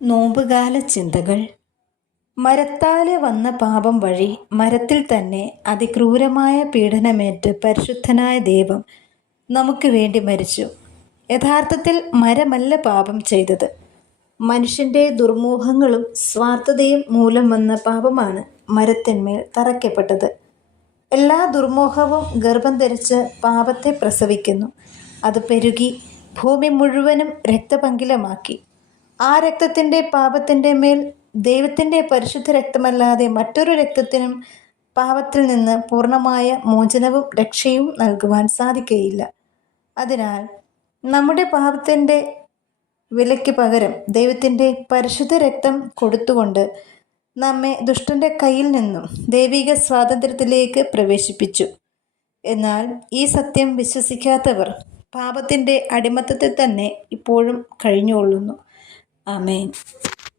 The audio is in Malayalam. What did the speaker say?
നോമ്പുകാല ചിന്തകൾ. മരത്താലെ വന്ന പാപം വഴി മരത്തിൽ തന്നെ അതിക്രൂരമായ പീഡനമേറ്റ് പരിശുദ്ധനായ ദൈവം നമുക്ക് വേണ്ടി മരിച്ചു. യഥാർത്ഥത്തിൽ മരമല്ല പാപം ചെയ്തത്. മനുഷ്യൻ്റെ ദുർമോഹങ്ങളും സ്വാർത്ഥതയും മൂലം വന്ന പാപമാണ് മരത്തിന്മേൽ തറയ്ക്കപ്പെട്ടത്. എല്ലാ ദുർമോഹവും ഗർഭം ധരിച്ച് പാപത്തെ പ്രസവിക്കുന്നു. അത് പെരുകി ഭൂമി മുഴുവനും രക്തപങ്കിലമാക്കി. ആ രക്തത്തിൻ്റെ പാപത്തിൻ്റെ മേൽ ദൈവത്തിൻ്റെ പരിശുദ്ധ രക്തമല്ലാതെ മറ്റൊരു രക്തത്തിനും പാപത്തിൽ നിന്ന് പൂർണ്ണമായ മോചനവും രക്ഷയും നൽകുവാൻ സാധിക്കുകയില്ല. അതിനാൽ നമ്മുടെ പാപത്തിൻ്റെ വിലയ്ക്ക് പകരം ദൈവത്തിൻ്റെ പരിശുദ്ധ രക്തം കൊടുത്തുകൊണ്ട് നമ്മെ ദുഷ്ടൻ്റെ കയ്യിൽ നിന്നും ദൈവിക സ്വാതന്ത്ര്യത്തിലേക്ക് പ്രവേശിപ്പിച്ചു. എന്നാൽ ഈ സത്യം വിശ്വസിക്കാത്തവർ പാപത്തിൻ്റെ അടിമത്തത്തിൽ തന്നെ ഇപ്പോഴും കഴിഞ്ഞുകൊള്ളുന്നു. ആമേൻ.